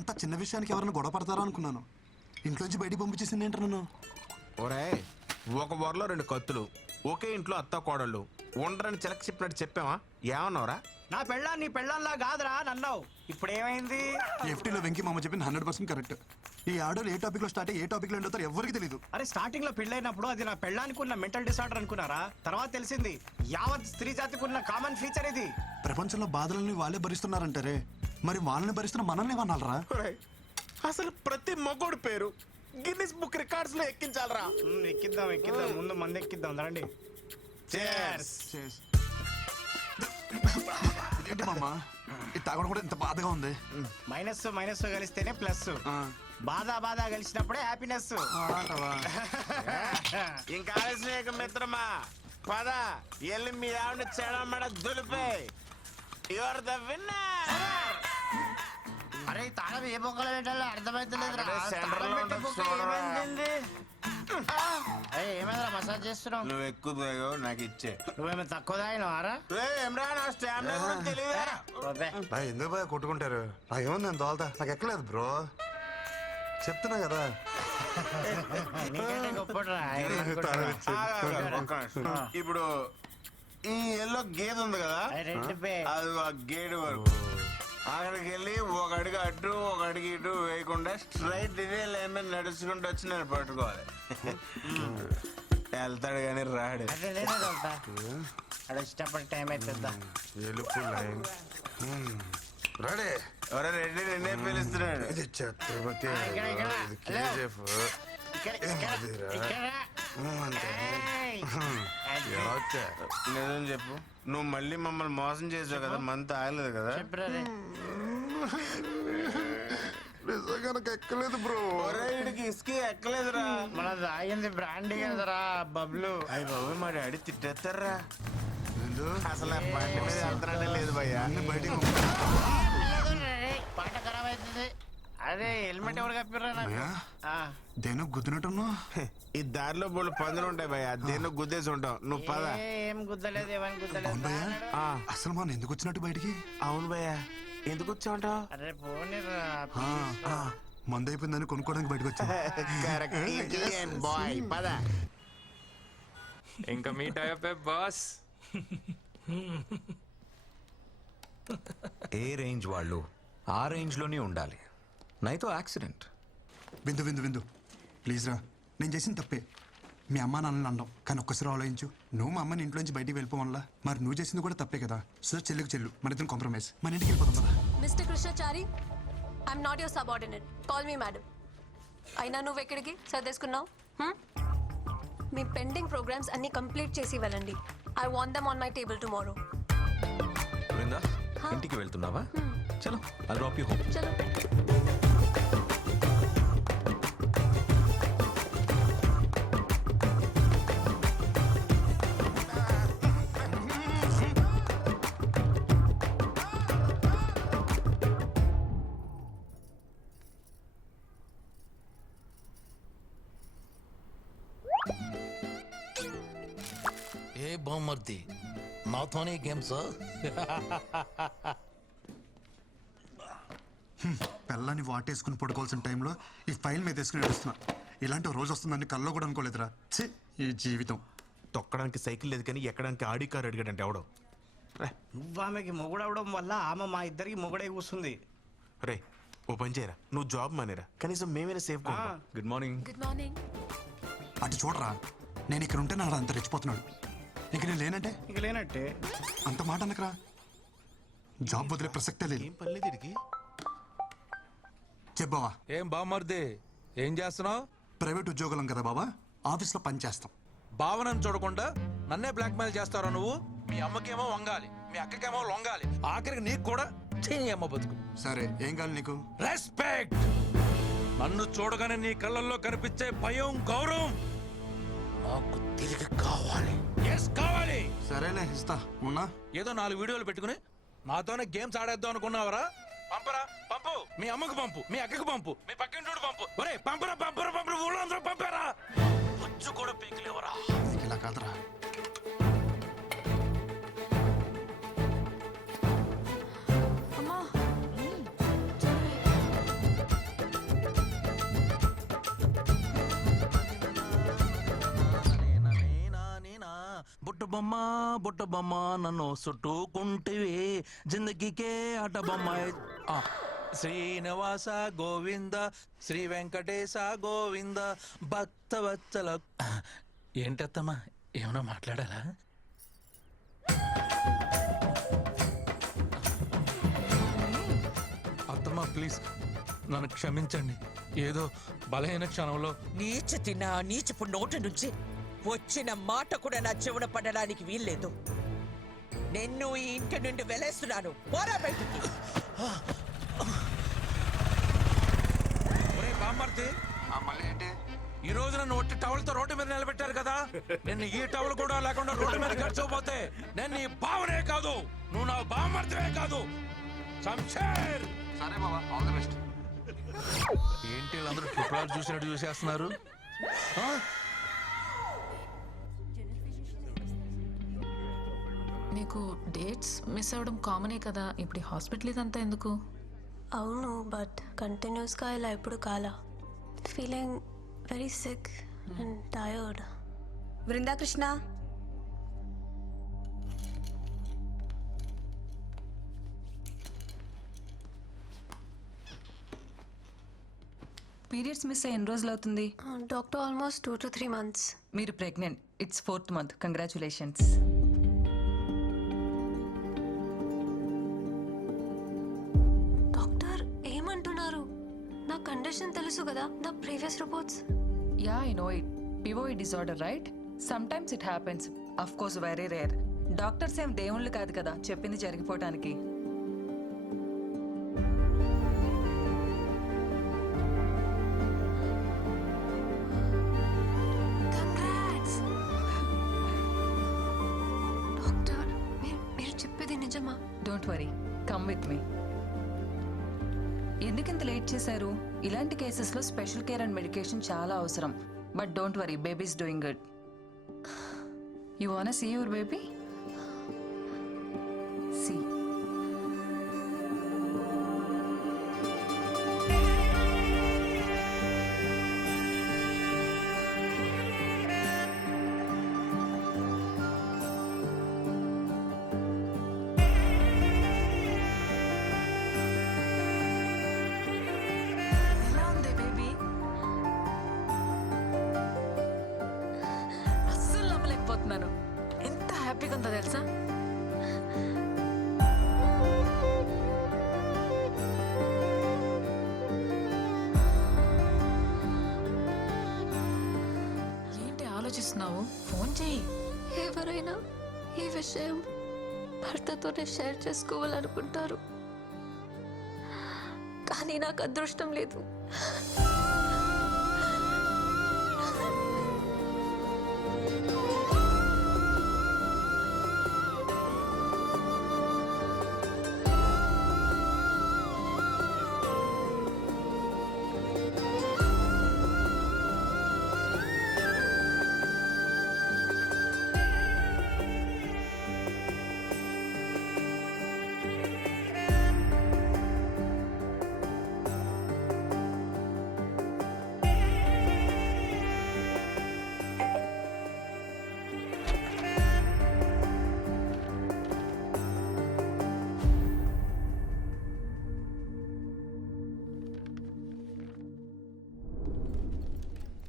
అంత చిన్న విషయానికి ఎవరైనా గొడవ పడతారా అనుకున్నాను. ఇంట్లోంచి బయటికి పంపించేసింది ఏంటి నన్ను? ఒరే, ఒక వరలో 2 కత్తులు, ఒకే ఇంట్లో అత్త కోడళ్ళు ఉండరని చిలక చెప్పినట్టు చెప్పావా? ఏమన్నావురా? నా పెళ్ళాం నీ పెళ్ళంలా కాదురా నన్నావు. ఇప్పుడు ఏమైంది? ఎఫ్టీలో వెంకీ మామ చెప్పింది 100% కరెక్ట్. ఈ ఆడోళ్ళు ఏ టాపిక్ లో స్టార్ట్ అయ్యి ఏ టాపిక్ లో ఎండుతారో ఎవరికి తెలియదు. అరే స్టార్టింగ్ లో పెళ్ళైనప్పుడు అది నా పెళ్ళానికి ఉన్న మెంటల్ డిసార్డర్ అనుకున్నారా? తర్వాత తెలిసింది యావత్ స్త్రీ జాతికి ఉన్న కామన్ ఫీచర్ ఇది. ప్రపంచంలో బాధలని వాళ్ళే భరిస్తున్నారంటారే, మరి వాళ్ళని భరిస్తున్న మనల్ని ఏమన్నారా? ఒరేయ్, అసలు ప్రతి మగోడు పేరు గిన్నిస్ బుక్ రికార్డ్స్ లో ఎక్కించాలరా. ఎక్కిద్దాం ఎక్కిద్దాం, ముందు మంది ఎక్కిద్దాం రండి. Cheers. ఏంటి మామ ఇది తాగడం కూడా ఇంత బాధగా ఉంది? మైనస్ మైనస్ కలిస్తేనే ప్లస్. బాధ కలిసినప్పుడే హ్యాపీనెస్. ఇంకా ఆలస్యం మిత్రమా, పద ఎల్లి మీ ఆవిడ చెడమడ దులిపే. You're the winner. అరే తాళం ఏ బొక్కలు పెట్టాలో అర్థమైతలేదురా. ఏమైనా మసాజ్ చేస్తున్నావు? నువ్వు ఎక్కువ తాగో, నాకు ఇచ్చే. నువ్వేమో తక్కువ తాగినావారా? ఎందుకు బాగా కొట్టుకుంటారు? నాకేముంది నేను తోలుతా, నాకు ఎక్కలేదు బ్రో, చెప్తున్నా కదా. నీకంటే గొప్పడురా. ఇప్పుడు ఈ ఎల్లో గేదె ఉంది కదా, రెడ్ పే అది ఆ గేడు వరకు అక్కడికి వెళ్ళి ఒక అడుగు అటు ఒక అడుగు ఇటు వేయకుండా స్ట్రైట్ ఇదే లైన్ మీద నడుచుకుంటూ వచ్చి నేను పట్టుకోవాలి. వెళ్తాడు కానీ రాడు. అదే నేనే వెళ్తా. అక్కడ ఇష్టపడి టైం అవుతుందా? ఎలుపు లైన్ రెడీ. ఎవరో రెడ్డి నిన్నే పిలుస్తున్నాడు. ఇది ఛత్రపతి, ఇక్కడ, ఇక్కడ. ఇది కేజీఎఫ్. నిజం చెప్పు, నువ్వు మళ్ళీ మమ్మల్ని మోసం చేసావు కదా, మంత్ ఆగలేదు కదా? నిజంగా నాకు ఎక్కలేదు బ్రో. వీడికి ఇసుక ఎక్కలేదురా. మన తాగింది బ్రాండ్ కదరా బబ్లు. అయ్యి బాబు మా డాడీ తిట్టేస్తారా. అసలు ఆ బండి మీద వెళ్తానే లేదు భయ్యా. బయటికి పాట ఖరాబ్ అవుతుంది. అదే హెల్మెట్ ఎవరు కప్పిర్రా నాకు? దేనో గుద్దినట్టున్నా. ఈ దారిలో బోళ్ళు పందులు ఉంటాయి భయ్యా, దేన్నో గుద్దేసి ఉంటావు. నువ్వు పద. ఏం గుద్దలేదు, ఏమని గుద్దలేదు. అసలు మనం ఎందుకు వచ్చినట్టు బయటికి? అవును భయ్యా, ఎందుకు వచ్చావుంటావు? అరే పోనీరా. మందు అయిపోయిందని కొనుక్కోవడానికి బయటకు వచ్చా. బాయ్ పద. ఇంకా మీట్ అయిపోయి బాస్. ఏ రేంజ్ వాళ్ళు ఆ రేంజ్లోనే ఉండాలి, నైతో యాక్సిడెంట్. విందు విందు విందు ప్లీజ్ రా, నేను చేసిన తప్పే. మీ అమ్మ నాన్నని అనడం, కానీ ఒక్కసారి ఆలోచించు. నువ్వు మా అమ్మని ఇంట్లోంచి బయటికి వెళ్ళిపోవాలా, మరి నువ్వు చేసింది కూడా తప్పే కదా. సో చెల్లుకు చెల్లు, మన ఇద్దరం కాంప్రమైజ్, మన ఇంటికి వెళ్ళిపోతాం కదా. Mister Krishnachari, I'm not your subordinate, call me madam. అయినా నువ్వు ఎక్కడికి సర్దేసుకున్నావు? మీ పెండింగ్ ప్రోగ్రామ్స్ అన్ని కంప్లీట్ చేసి వెళ్ళండి. I want them on my table tomorrow. Brinda, ఇంటికి వెళ్తున్నావా? చలో, ఐ డ్రాప్ యు హోమ్. చలో. ఏ బామ్మర్ది, నాతోనే గేమ్స్? పిల్లని వాటేసుకుని పడుకోవాల్సిన టైంలో ఈ ఫైల్ మీద వేసుకుని నడుస్తున్నా. ఇలాంటి రోజు వస్తుందని కల్లో కూడా అనుకోలేదురా. ఛీ, ఈ జీవితం. తొక్కడానికి సైకిల్ లేదు కానీ ఎక్కడానికి ఆడి కారు అడిగాడంటే ఎవడో. నువ్వు ఆమెకి మొగుడవడం వల్ల ఆమె మా ఇద్దరికి మొగుడే కూస్తుంది. రే ఓ పని చేయరా, నువ్వు జాబ్ మానేరా, కనీసం మేమైనా safe. Good morning. Good morning. అటు చూడరా, నేను ఇక్కడ ఉంటే నాడు అంత రెచ్చిపోతున్నాడు. ఇంక నేను లేనంటే ఇంక లేనట్టే. అంత మాట అనకరా, జాబ్ వదిలే ప్రసక్తే లేదు. ఏం పర్లేదు ఇడికి. చెప్పావా? ఏం బామ్మర్ది, ఏం చేస్తున్నావు? ప్రైవేట్ ఉద్యోగులం కదా బాబా, ఆఫీస్లో పని చేస్తాం. భావనను చూడకుండా నన్నే బ్లాక్మెయిల్ చేస్తారా నువ్వు? మీ అమ్మకేమో వంగాలి, మీ అక్కకేమో లొంగాలి, ఆఖరికి నీకు కూడా అమ్మ బతుకు. సరే ఏం కావాలి నీకు? రెస్పెక్ట్. నన్ను చూడగానే నీ కళ్ళల్లో కనిపించే భయం, గౌరవం నాకు తిరిగి కావాలి. ఎస్ కావాలి. సరేలే ఇస్తా, ఉన్నా. ఏదో 4 వీడియోలు పెట్టుకుని నాతోనే గేమ్స్ ఆడేద్దాం అనుకున్నావరా? పంపరా, పంపు. మీ అమ్మకు పంపు, మీ అక్కకు పంపు, మీ పక్కింటోడు పంపు. ఒరే పంపరా, పంపరా, పంపరా, ఊళ్ళో అందరూ పంపారా. వచ్చి కూడా పీకలేవరా. ఇలా కాదురా. అమ్మా బొమ్మ బుట్ట బొమ్మ నన్ను చుట్టుకుంటివి జిందగీకే ఆట బొమ్మ. ఆ, శ్రీనివాస గోవింద శ్రీ వెంకటేశ గోవింద భక్తవత్సల. ఏంటత్తమ్మా ఏమైనా మాట్లాడాలా? అత్తమ్మా ప్లీజ్ నన్ను క్షమించండి. ఏదో బలహీన క్షణంలో నీచ నీచపు నోటి నుంచి వచ్చిన మాట కూడా నా చెవున పడడానికి వీల్లేదు. నిన్ను ఈ ఇంటి నుండి వెలేస్తున్నాను. పోరా బయటికి. ఒరే బామ్మర్ది, ఈ రోజు నన్ను ఒట్టి టవల్తో రోడ్డు మీద నిలబెట్టారు కదా, నేను ఈ టవల్ కూడా లేకుండా రోడ్డు మీద గడిచిపోతే నేను నీ బావనే కాదు, నువ్వు నా బామ్మర్దివే కాదు. శంషేర్. సరే బాబా, ఆల్ ది బెస్ట్. ఏంటి వీళ్ళందరూ ట్రిపుల్ చూసినట్టు చూసేస్తున్నారు? ఆ? నీకు డేట్స్ మిస్ అవ్వడం కామనే కదా, ఇప్పుడు హాస్పిటల్ ఇదంతా ఎందుకు? అవును, బట్ కంటిన్యూస్గా ఇలా ఎప్పుడు కాలా. Feeling very sick and tired. Brindakrishna, periods miss అయ్యి ఎన్ని రోజులు అవుతుంది? Doctor almost 2 to 3 months. మీరు pregnant. It's 4th month. Congratulations. Doctor ఏమంటున్నారు? నా కండిషన్ తెలుసు కదా, నా previous reports. Yeah, I know it. పివోయిడ్ disorder, right? Sometimes it happens. Of course very rare. Doctors ఏం దేవుళ్ళు కాదు కదా చెప్పింది జరిగిపోవటానికి. Congrats! డాక్టర్, మీరు చెప్పేది నిజమా? Don't worry, come with me. ఎందుకింత లేట్ చేశారు? ఇలాంటి కేసెస్లో స్పెషల్ కేర్ అండ్ మెడికేషన్ చాలా అవసరం. But don't worry, baby's doing good. You want see your baby? See. ఎలా ఉంది బేబీ? అస్సలు నమ్మలేకపోతున్నాను. ఎంత హ్యాపీగా ఉందో తెలుసా? ఏంటి ఆలోచిస్తున్నావు? ఫోన్ చేయి. ఎవరైనా ఈ విషయం భర్తతోనే షేర్ చేసుకోవాలనుకుంటారు, కానీ నాకు అదృష్టం లేదు.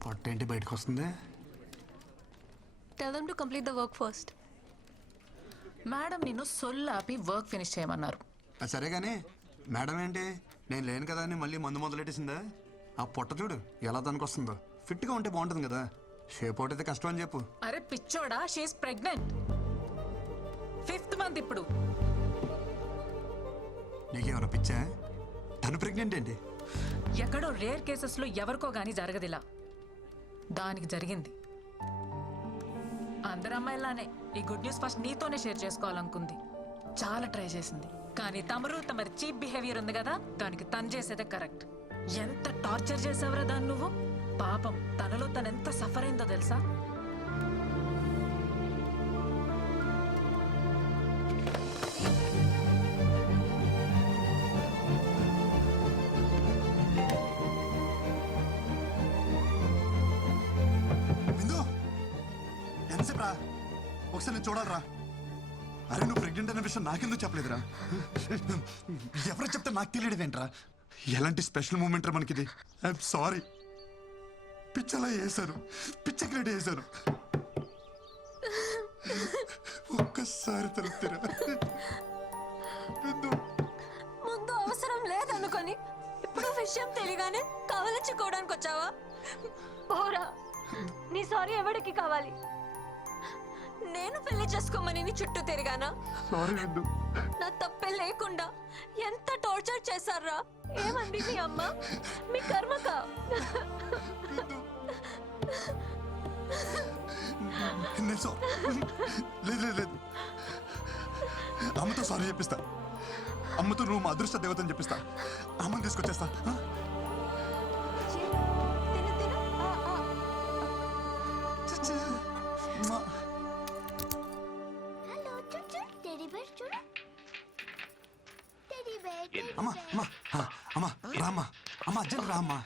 పొట్టేంటి బయటకు వస్తుంది? Tell them to complete the work first. Madam నిన్ను సొల్లాపి వర్క్ ఫినిష్ చేయమన్నారు. సరే కానీ మేడం ఏంటి, నేను లేను కదా అని మళ్ళీ మందు మొదలెట్టేసిందా? ఆ పొట్ట చూడు ఎలా దానికి వస్తుందో. ఫిట్గా ఉంటే బాగుంటుంది కదా, షేప్ అవుట్ అయితే కష్టం అని చెప్పు. అరే పిచ్చోడా, షీఈస్ ప్రెగ్నెంట్. 5th month ఇప్పుడు. నీకేమైనా పిచ్చా? తను ప్రెగ్నెంట్ ఏంటి? ఎక్కడో రేర్ కేసెస్ లో ఎవరికో గానీ జరగదిలా, దానికి జరిగింది. అందరు అమ్మాయిలానే ఈ గుడ్ న్యూస్ ఫస్ట్ నీతోనే షేర్ చేసుకోవాలనుకుంది. చాలా ట్రై చేసింది, కానీ తమరి చీప్ బిహేవియర్ ఉంది కదా, దానికి తను చేసేదే కరెక్ట్. ఎంత టార్చర్ చేసావురా దాన్ని నువ్వు. పాపం తనలో తను ఎంత సఫర్ అయిందో తెలుసా? బిందు, ఎంతసేపు రా? ఒక ఒకసారి నేను చూడాలరా. అరే నువ్వు ప్రెగ్నెంట్ అనే విషయం నాకెందుకు చెప్పలేదురా? ఎవరు చెప్తే నాకు తెలియడమేంట్రా? ఎలాంటి స్పెషల్ మూమెంట్ రా మనకిది. I'm sorry. పిచ్చలా వేశాను, పిచ్చకి రెడీ వేశాను. ఒక్కసారి తలుపుతారా? ముందు అవసరం లేదనుకొని ఇప్పుడు విషయం తెలియగానే కవలించుకోవడానికి వచ్చావా? పోరా, నీ సారీ ఎవరికి కావాలి? నేను పెళ్లి చేసుకోమని నీ చుట్టూ తిరిగానా? సారీ విందు. నా తప్పే లేకుండా ఎంత టార్చర్ చేశారా? ఏమంది మీ అమ్మ? మీ కర్మకా? లేదు లేదు లేదు, అమ్మతో సారీ చెప్పిస్తా. అమ్మతో నువ్వు మా అదృష్ట దేవతని చెప్పిస్తా. అమ్మని తీసుకొచ్చేస్తా. తిను తిను. అమ్మా అమ్మా అమ్మా రామ్మా. అమ్మా అర్జెంట్ రామ్మా.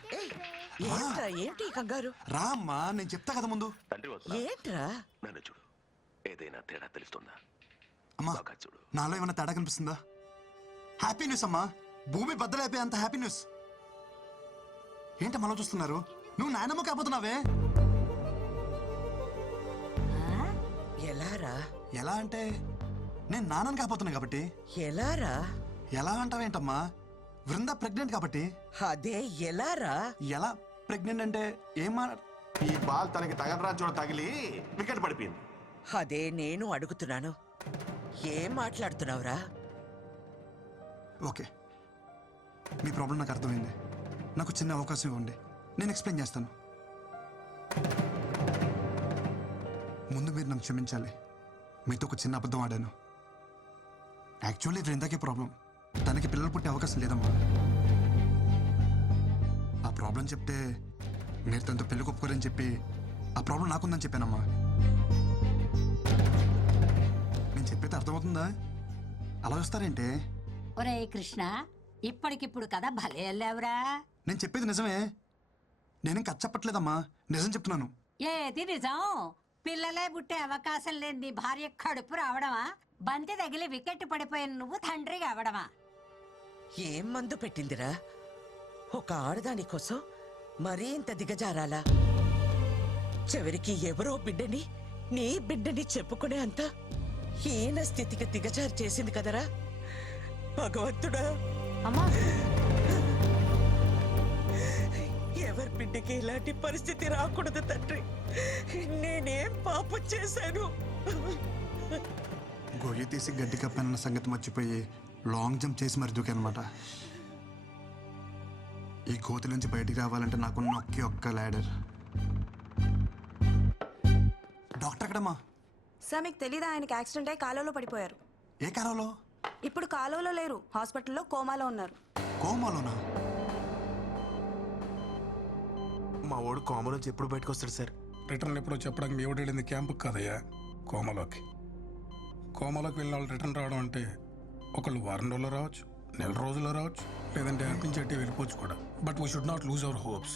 ఏంట్రా ఏంటి ఈ కంగారు? రామ్మా, నేను చెప్తా కదా ముందు. ఏంట్రా? నన్ను చూడు, ఏదైనా తేడా తెలుస్తుందా? అమ్మా బాగా చూడు. నాలో ఏమైనా తేడా కనిపిస్తుందా? హ్యాపీ న్యూస్ అమ్మా, భూమి బద్దలైపోయే అంత హ్యాపీ న్యూస్. ఏంటి మనం చూస్తున్నారు? నువ్వు నాయనమ్మ కాబోతున్నావే. ఎలారా? ఎలా అంటే నేను నాన్నని కాబోతున్నా కాబట్టి. ఎలారా? ఎలా అంటావేంటమ్మా? వృంద ప్రెగ్నెంట్ కాబట్టి. అదే ఎలారా? ఎలా ప్రెగ్నెంట్ అంటే ఏమా? ఈ బాల్ తనకి తగలరా చూడ తగిలి వికెట్ పడిపోయింది. అదే నేను అడుగుతున్నాను. ఏం మాట్లాడుతున్నావురా? ఓకే, మీ ప్రాబ్లం నాకు అర్థమైంది. నాకు చిన్న అవకాశం ఇవ్వండి, నేను ఎక్స్ప్లెయిన్ చేస్తాను. ముందు మీరు నన్ను క్షమించాలి. మీతో ఒక చిన్న అబద్ధం ఆడాను. యాక్చువల్లీ వృందాకే ప్రాబ్లం. తనకి పిల్లలు పుట్టే అవకాశం లేదమ్మా. ఆ ప్రాబ్లం చెప్తే మీరు తనతో పెళ్లి ఒప్పుకోరని చెప్పి ఆ ప్రాబ్లం నాకుందని చెప్పానమ్మా. నేను చెప్పేది అర్థమవుతుందా? అలా వస్తారేంటే? ఒరే కృష్ణ, ఇప్పటికిప్పుడు కదా భలే వెళ్ళావురా. నేను చెప్పేది నిజమే. నేనేం కథ చెప్పట్లేదమ్మా, నిజం చెప్తున్నాను. ఏది నిజం? పిల్లలే పుట్టే అవకాశం లేని నీ భార్య కడుపు రావడమా? బంతి తగిలి వికెట్ పడిపోయిన నువ్వు తండ్రిగా అవడమా? ఏం మందు పెట్టిందిరా? ఒక ఆడదాని కోసం మరీ ఇంత దిగజారాలా? చివరికి ఎవరో బిడ్డని నీ బిడ్డని చెప్పుకునే అంత హీన స్థితికి దిగజారు చేసింది కదరా భగవంతుడా. అమ్మా, ఎవరి బిడ్డకి ఇలాంటి పరిస్థితి రాకూడదు తండ్రి. నేనేం పాపం చేశాను? గొయ్యి తీసి గడ్డి కప్పానన్న సంగతి మర్చిపోయి లాంగ్ జంప్ చేసి మరి దూకానమాట. ఈ గోతి నుంచి బయటికి రావాలంటే నాకున్న ఒకే ఒక్క ల్యాడర్. డాక్టర్ ఎక్కడమ్మా? సార్ మీకు తెలీదా, ఆయనకి యాక్సిడెంట్ అయి కాలువలో పడిపోయారు. ఏ కాలంలో? ఇప్పుడు కాలువలో లేరు, హాస్పిటల్లో కోమాలో ఉన్నారు. కోమాలోనా? మా వాడు కామన్ నుంచి ఎప్పుడు బయటకు వస్తాడు సార్? రిటర్న్ ఎప్పుడో చెప్పడానికి మీ వెళ్ళింది క్యాంపుకి కాదయ్యా, కోమలోకి. కోమలోకి వెళ్ళిన వాళ్ళు రిటర్న్ రావడం అంటే ఒకళ్ళు వారం రోజుల్లో రావచ్చు, నెల రోజుల్లో రావచ్చు, లేదంటే అనిపించేట్టు వెళ్ళిపోవచ్చు కూడా. But we should not lose our hopes.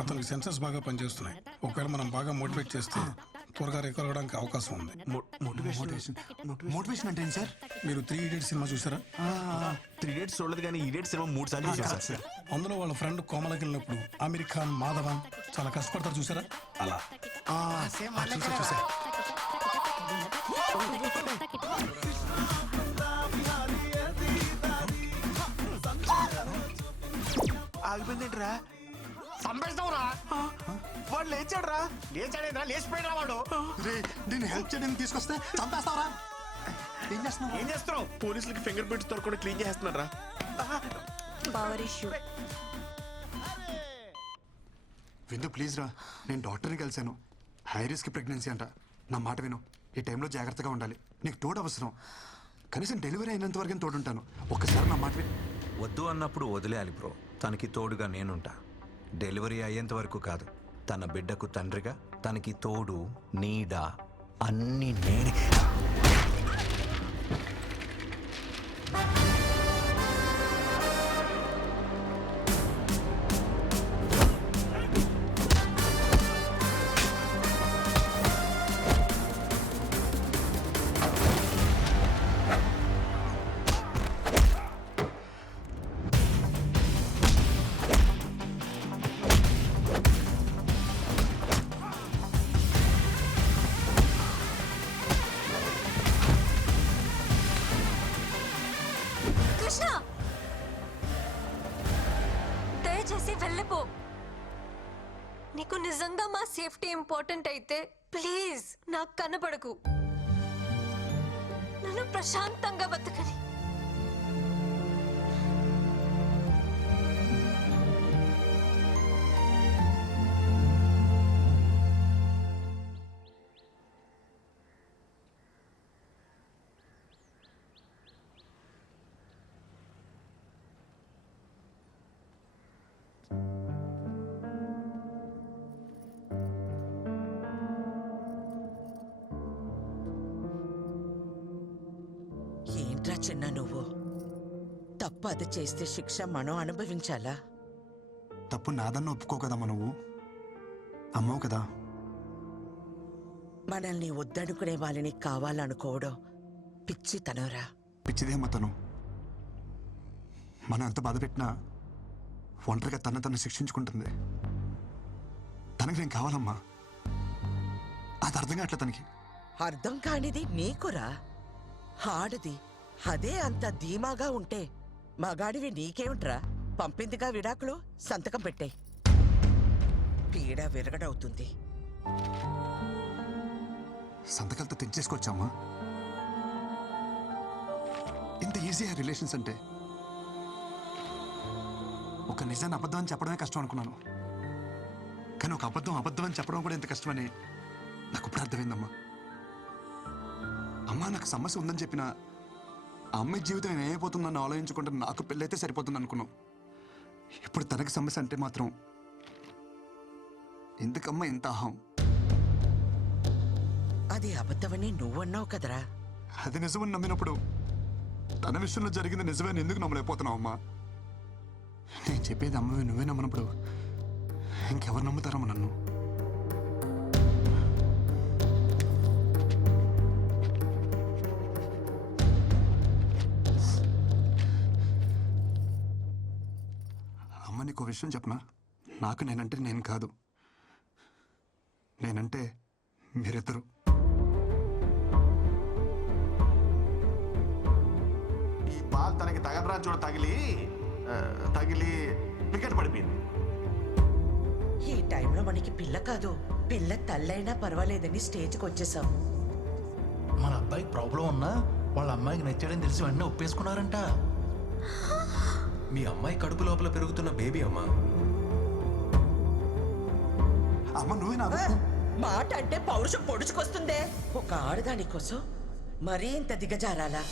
అతనికి సెన్సెస్ బాగా పనిచేస్తున్నాయి. ఒకవేళ మనం బాగా మోటివేట్ చేస్తే త్వరగా రికవర్ అవడానికి అవకాశం ఉంది. మోటివేషన్ అంటే ఏంటి సార్? మీరు 3 Idiots సినిమా చూసారా? 3 Idiots చూడలేదు, కానీ ఈడియట్ సినిమా 3 సార్లు చూసాను సార్. అందులో వాళ్ళ ఫ్రెండ్ కోమలకి వెళ్ళినప్పుడు ఆమిర్ ఖాన్, మాధవన్ చాలా కష్టపడతారు చూసారా? అలా చూసా. ఆగిపోయిందేంట్రా? సంపేస్తావురా? వాడు లేచాడ్రా. లేచాడేంద్రా? లేచిపోయినా వాడు. దీన్ని హెల్ప్ చేయడానికి తీసుకొస్తే చంపేస్తావరా? ఏం చేస్తున్నావు? ఏం చేస్తున్నావు? పోలీసులకి ఫింగర్ ప్రింట్స్ దొరకకుండా క్లీన్ చేస్తున్నారా? Power issue. విందు ప్లీజ్ రా, నేను డాక్టర్ని కలిశాను. హై రిస్క్ ప్రెగ్నెన్సీ అంట. నా మాట విను, ఈ టైంలో జాగ్రత్తగా ఉండాలి. నీకు తోడు అవసరం. కనీసం డెలివరీ అయినంత వరకు తోడుంటాను. ఒక్కసారి నా మాట విను. వద్దు అన్నప్పుడు వదిలేయాలి బ్రో. తనకి తోడుగా నేనుంటా. డెలివరీ అయ్యేంత వరకు కాదు, తన బిడ్డకు తండ్రిగా, తనకి తోడు, నీడ అన్నీ నేనే. కృష్ణ దయచేసి వెళ్ళిపో. నీకు నిజంగా మా సేఫ్టీ ఇంపార్టెంట్ అయితే ప్లీజ్ నాకు కనపడకు. నన్ను ప్రశాంతంగా బతకని. ఏంట్రా చిన్న నువ్వు? తప్పు అది చేస్తే శిక్ష మనం అనుభవించాలా? తప్పు నాదన్న ఒప్పుకో కదమ్మా, నువ్వు అమ్మవు కదా. మనల్ని వద్దనుకునే వాళ్ళని కావాలనుకోవడం పిచ్చితనరా. పిచ్చిదేమ్మా తను. మనం ఎంత బాధ పెట్టినా ఒంటరిగా తను శిక్షించుకుంటుంది. తనకి నేను కావాలమ్మా, అది అర్థం కావట్లే తనకి. అర్థం కానిది నీకురా. ఆడది అదే అంత ధీమాగా ఉంటే మగాడివి నీకేమిట్రా? పంపిందిగా విడాకులు, సంతకం పెట్టే. పీడ విరగడవుతుంది. సంతకాలతో తెచ్చేసుకోవచ్చమ్మా. ఇంత ఈజీగా రిలేషన్స్ అంటే. ఒక నిజాన్ని అబద్ధం అని చెప్పడమే కష్టం అనుకున్నాను, కానీ ఒక అబద్ధం అని చెప్పడం కూడా ఎంత కష్టమని నాకు ఇప్పుడు అర్థమైందమ్మా. అమ్మా నాకు సమస్య ఉందని చెప్పిన ఆ అమ్మాయి జీవితం ఏమైపోతుందని ఆలోచించుకుంటే నాకు పెళ్ళైతే సరిపోతుంది అనుకున్నాం. ఇప్పుడు తనకి సమస్య అంటే మాత్రం ఎందుకమ్మా ఇంత అహం? అది అబద్ధమని నువ్వన్నావు కదరా. అది నిజమని నమ్మినప్పుడు తన విషయంలో జరిగింది నిజమని ఎందుకు నమ్మలేకపోతున్నావు అమ్మా? నేను చెప్పేది అమ్మవి నువ్వే నమ్మనప్పుడు ఇంకెవరు నమ్ముతారమ్మా నన్ను? అమ్మ నీకు విషయం చెప్పనా? నాకు నేనంటే నేను కాదు, నేనంటే మీరిద్దరు. ఈ బాల్ తనకి తగదరా చూడ తగిలి వికెట్ పడిపోయింది. ఈ టైంలో మనకి పిల్ల కాదు, పిల్ల తల్లైనా పర్వాలేదని స్టేజ్కి వచ్చేసాం. మన అబ్బాయికి ప్రాబ్లం ఉన్నా వాళ్ళ అమ్మాయికి నచ్చాడని తెలిసి వెంటనే ఒప్పేసుకున్నారంట. మీ అమ్మాయి కడుపు లోపల పెరుగుతున్న బేబీ అమ్మా. అమ్మ నువ్వే నా మాట అంటే పౌరుషం పొడుచుకొస్తుందే. ఒక ఆడదాని కోసం మరీ ఇంత దిగజారాలా?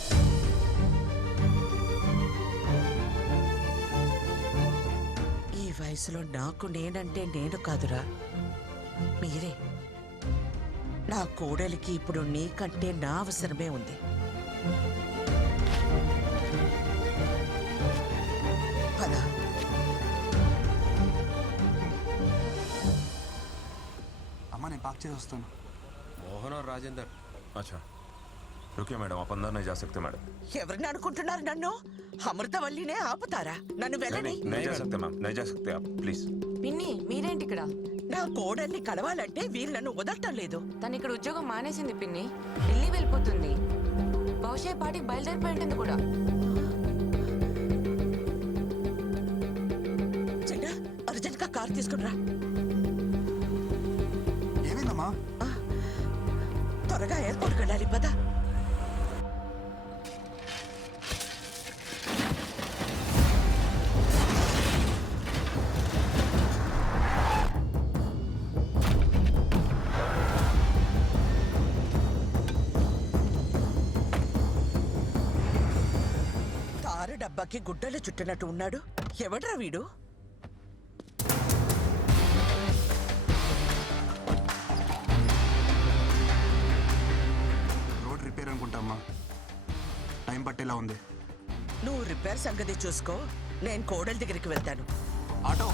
ఈ వయసులో నాకు నేనంటే నేను కాదురా, మీరే. నా కోడలికి ఇప్పుడు నీకంటే నా అవసరమే ఉంది. పద. అమ్మ నేను పార్క్ చేసి వస్తాను. मोहन और राजेंद्र। अच्छा रुकिए मैडम, आप अंदर नहीं जा सकते मैडम। ఎవరిని అనుకుంటున్నారు నన్ను? అమృతవల్లినే ఆపుతారా? నన్ను వెళ్ళని. नहीं जा सकते मैम, नहीं जा सकते आप प्लीज। పిన్ని మీరేంటి ఇక్కడ? నా కోడల్ని కలవాలంటే వీళ్ళు నన్ను వదలటం లేదు. తను ఇక్కడ ఉద్యోగం మానేసింది పిన్ని, ఢిల్లీ వెళ్ళిపోతుంది. బహుశా పాటికి బయలుదేరిపోయి ఉంటుంది కూడా. చిన్న అర్జెంట్ గా కార్ తీసుకురా. ఏమైందమ్మా? త్వరగా ఎయిర్పోర్ట్కి వెళ్ళాలి, పద. కారు డబ్బాకి గుడ్డలు చుట్టినట్టు ఉన్నాడు. ఎవడ్రా వీడు? రోడ్ రిపేర్ అనుకుంటామ్మా, టైం పట్టేలా ఉంది. నువ్వు రిపేర్ సంగతి చూసుకో, నేను కోడల దగ్గరికి వెళ్తాను. ఆటో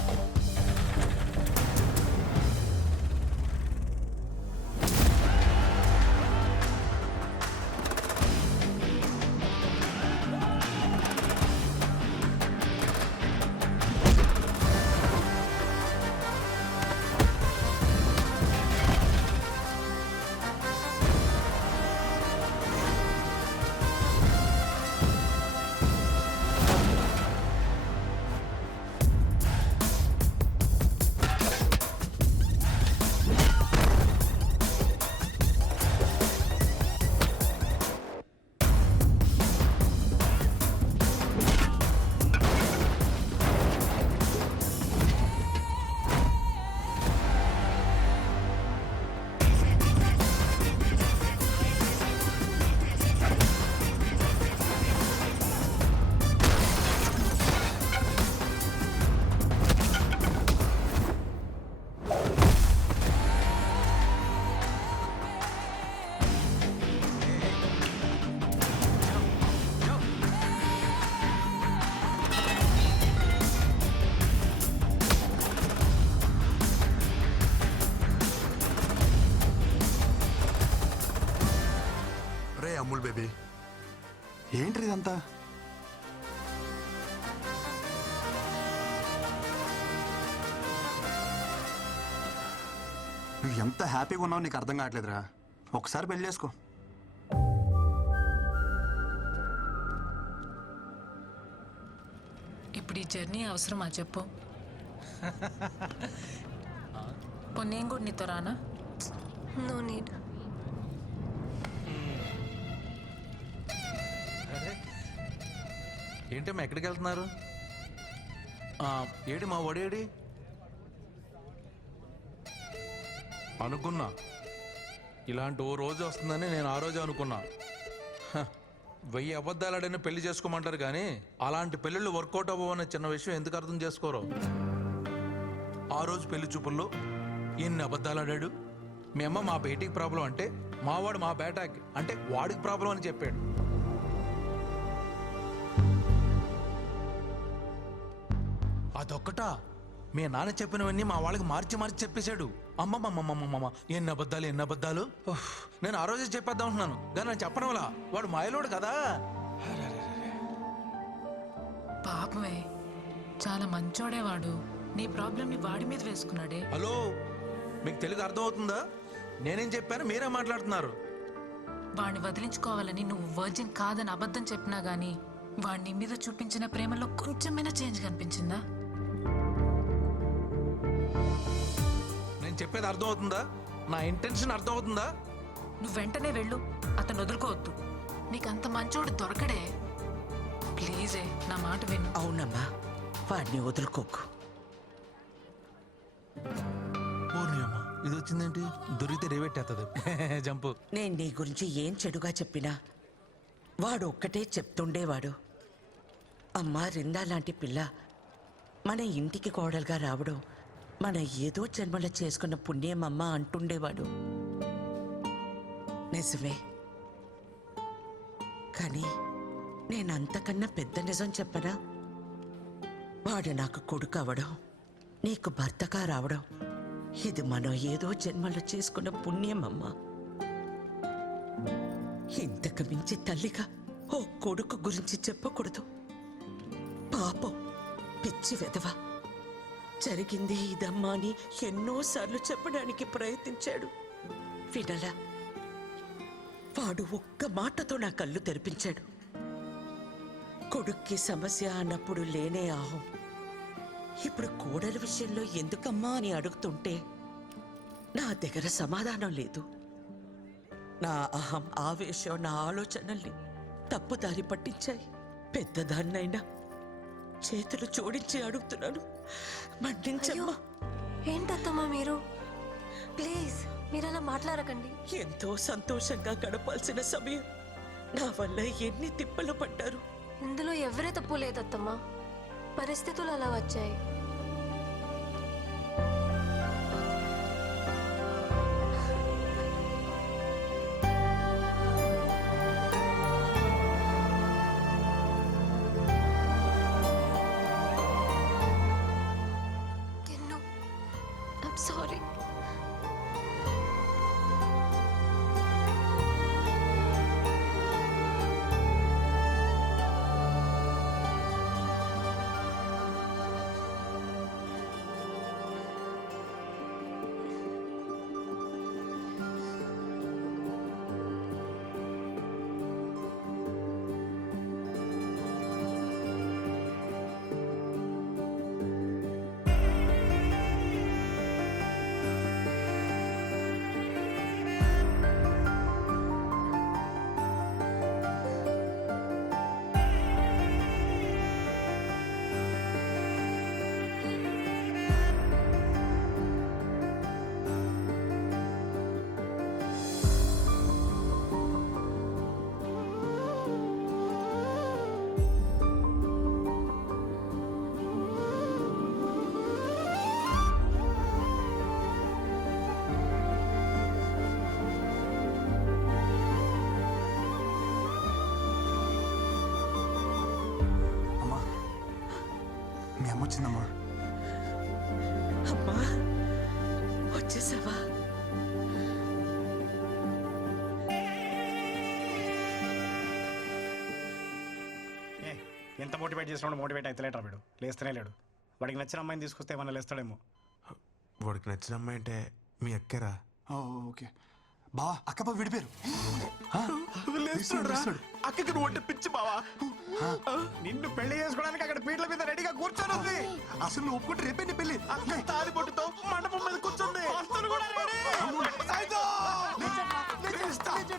ఏంటి ఇదంతా? నువ్వు ఎంత హ్యాపీగా ఉన్నావు నీకు అర్థం కావట్లేదురా. ఒకసారి పెళ్లి చేసుకో. ఇప్పుడు ఈ జర్నీ అవసరమా చెప్పు? నేను కూడా నీతో రానా? No need. ఏంటమ్మా ఎక్కడికి వెళ్తున్నారు? ఏడి మా ఒడేడి అనుకున్నా. ఇలాంటి ఓ రోజు వస్తుందని నేను ఆ రోజు అనుకున్నా. 1000 అబద్ధాలాడని పెళ్లి చేసుకోమంటారు కానీ అలాంటి పెళ్ళిళ్ళు వర్కౌట్ అవ్వవనే చిన్న విషయం ఎందుకు అర్థం చేసుకోరు? ఆ రోజు పెళ్లి చూపుల్లో ఎన్ని అబద్ధాలాడాడు. మీ అమ్మ మా బేటీకి ప్రాబ్లం అంటే మావాడు మా బేటాకి అంటే వాడికి ప్రాబ్లం అని చెప్పాడు. అదొక్కటా మీ నాన్న చెప్పినవన్నీ మా వాళ్ళకి మార్చి మార్చి చెప్పేశాడు. అమ్మమ్మమ్మమ్మమ్మ ఎన్ని అబద్ధాలు. నేను ఆ రోజే చెప్పేద్దాం ఉంటున్నాను కానీ నేను చెప్పడం వల్ల వాడు మాయలోడు కదా. పాపమే, చాలా మంచోడేవాడు. నీ ప్రాబ్లమ్ని వాడి మీద వేసుకున్నాడే. హలో, మీకు తెలుగు అర్థమవుతుందా? నేనేం చెప్పాను మీరే మాట్లాడుతున్నారు. వాడిని వదిలించుకోవాలని నువ్వు వర్జిన్ కాదని అబద్ధం చెప్పినా గానీ వాడిని మీద చూపించిన ప్రేమలో కొంచెమైనా చేంజ్ కనిపించిందా? నేను చెప్పేది అర్థమవుతుందా? నా ఇంటెన్షన్ అర్థమవుతుందా? నువ్వు వెంటనే వెళ్ళు, అతను వదులుకోవద్దు. నీకంత మంచోడు దొరకడే. ప్లీజే నా మాట విను. అవునమ్మా, వాడిని వదులుకోకు. అమ్మా ఇది వచ్చిందేంటి? దొరికితే రేవెట్టేస్తుంది జంపు. నేను నీ గురించి ఏం చెడుగా చెప్పినా వాడు ఒక్కటే చెప్తుండేవాడు. అమ్మా రిందా లాంటి పిల్ల మన ఇంటికి కోడలుగా రావడం మన ఏదో జన్మలో చేసుకున్న పుణ్యమమ్మ అంటుండేవాడు. నిజమే, కానీ నేనంతకన్నా పెద్ద నిజం చెప్పనా? వాడు నాకు కొడుకు అవడం, నీకు భర్తగా రావడం ఇది మనం ఏదో జన్మలో చేసుకున్న పుణ్యమమ్మ. ఇంతకు మించి తల్లిగా ఓ కొడుకు గురించి చెప్పకూడదు. పాపం, పిచ్చి వెధవ. జరిగింది ఇదమ్మా అని ఎన్నోసార్లు చెప్పడానికి ప్రయత్నించాడు, వినలా. వాడు ఒక్క మాటతో నా కళ్ళు తెరిపించాడు. కొడుక్కి సమస్య అన్నప్పుడు లేనే ఆహం. ఇప్పుడు కోడల విషయంలో ఎందుకమ్మా అని అడుగుతుంటే నా దగ్గర సమాధానం లేదు. నా అహం, ఆవేశం, నా ఆలోచనల్ని తప్పుదారి పట్టించాయి. పెద్దదాన్నైనా చేతులు జోడించి అడుగుతున్నాను, మన్నించమ్మా. ఏంటత్తమ్మా మీరు? ప్లీజ్ మీరు అలా మాట్లాడకండి. ఎంతో సంతోషంగా గడపాల్సిన సమయం నా వల్ల ఎన్ని తిప్పలు పడ్డారు. ఇందులో ఎవరే తప్పు లేదత్తమ్మా, పరిస్థితులు అలా వచ్చాయి. I'm sorry. మీ అమ్మ వచ్చిందమ్మా. అమ్మా వచ్చేసావా? ఎంత మోటివేట్ చేసినా మోటివేట్ అయితే లేటరా వీడు లేస్తేనే లేడు. వాడికి నచ్చిన అమ్మాయిని తీసుకొస్తే ఏమన్నా లేస్తాడేమో. వాడికి నచ్చిన అమ్మాయి అంటే మీ అక్కరా? ఓకే బా అక్కప విడిపోయారు. అక్కకి నువ్వు అంటే పిచ్చి బావా. నిన్ను పెళ్లి చేసుకోవడానికి అక్కడ పీటల మీద రెడీగా కూర్చొని అసలు నువ్వు ఒప్పుకుంటే రేపే నీ పెళ్ళి. అక్క తాది పొట్టుతో మండపం మీద కూర్చుంది.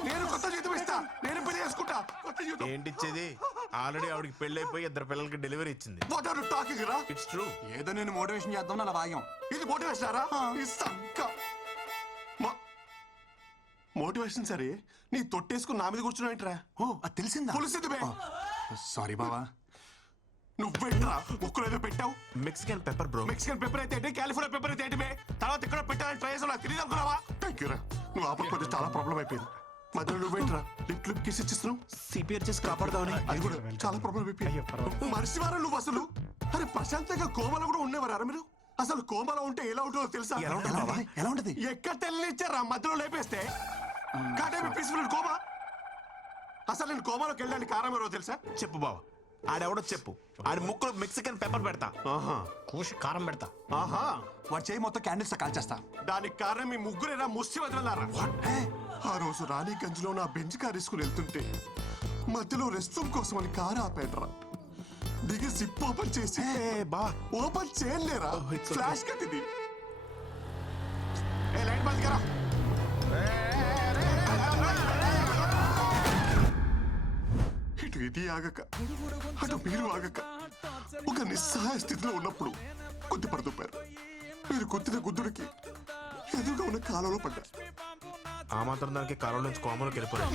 నేను కొత్త జీతం ఇస్తా, నేను పెళ్లి చేసుకుంటా. ఏంటిచ్చేది? ఆల్రెడీ ఆవిడకి పెళ్లి అయిపోయి 2 పిల్లలకి డెలివరీ ఇచ్చింది. వాట్ ఆర్ యు టాకింగ్ రా? It's true. ఏదో నేను మోటివేషన్ చేద్దాం అలా వాగాం. ఇది మోటివేషన్ రా? ఈ సంక మోటివేషన్ సరే, నీ తొట్టేసుకుని నా మీద కూర్చున్నాయిట్రా. ఓ అది తెలిసిందా? తెలిసింది బే. సారీ బావా. నువ్వెట్రా ఒక్కడేదో పెట్టావు? Mexican pepper bro. Mexican pepper అయితే ఏంటి, కాలిఫోర్నియా పెప్పర్ అయితే ఏంటి బే? తర్వాత ఇక్కడ పెట్టాలని ట్రై చేసావు, నాకు తెలియదు అనుకున్నావా? థ్యాంక్ యూ రా. నువ్వు ఆపకపోతే చాలా ప్రాబ్లం అయిపోయింది. మధ్యలో నువ్వేంట్రా లిప్ కిస్ ఇచ్చిస్తున్నావు? సిపిఆర్ చేసి కాపాడదామని. అది కూడా చాలా ప్రాబ్లం అయిపోయింది. మనిషివారా నువ్వు అసలు? అరే ప్రశాంతంగా కోమలో కూడా ఉండేవారా మీరు? అసలు కోమలో ఉంటే ఎలా ఉంటుందో తెలుసా? ఎలా ఉంటది? ఎక్కడ తెలియనిచ్చారా మధ్యలో లేపేస్తే? కాటేమి పీస్ఫుల్ కోమా. అసలు నేను కోమాలోకి వెళ్ళడానికి కారణం ఎవరో తెలుసా? చెప్పు బావ. ఆడెవడో చెప్పు. ఆడి ముక్కులో మెక్సికన్ పెప్పర్ పెడతా. కూసి కారం పెడతా. ఆహా, వాడు చేయి మొత్తం క్యాండిల్స్ కాల్చేస్తా. దానికి కారణం మీ ముగ్గురేరా ముష్టి వదిలేరా? ఆ రోజు రాణిగంజ్ లో నా బెంచ్ కార్ వేసుకుని వెళ్తుంటే మధ్యలో రెస్ట్ రూమ్ కోసం అని కారు ఆపేటరా. దిగి సిప్ ఓపెన్ చేసి బా ఓపెన్ చేయలేరా? ఫ్లాష్ కట్టింది. లైట్ బంద్ కరా. ఇటు ఇది ఆగక అటు మీరు ఆగక ఒక నిస్సహాయ స్థితిలో ఉన్నప్పుడు గుద్ది పడుతున్నారు. మీరు గుద్దిన గుద్దుడికి ఎదురుగా ఉన్న కాలంలో పడ్డారు. ఆ మాత్రం దానికి కాలం నుంచి కోమలోకి వెళ్ళిపోయారు.